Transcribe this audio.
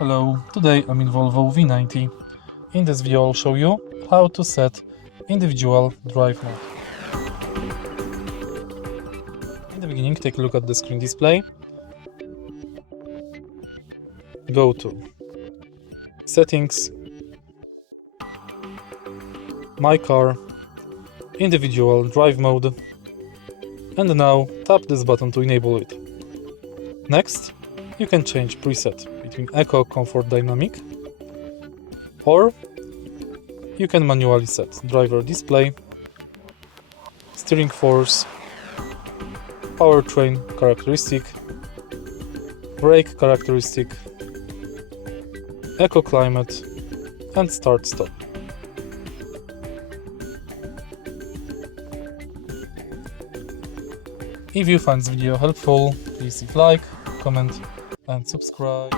Hello, today I'm in Volvo V90. In this video I'll show you how to set individual drive mode. In the beginning, take a look at the screen display. Go to Settings, My Car, Individual Drive Mode, and now tap this button to enable it. Next, you can change preset between Eco, Comfort, Dynamic, or you can manually set driver display, steering force, powertrain characteristic, brake characteristic, Eco Climate, and Start Stop. If you find this video helpful, please leave like, comment and subscribe.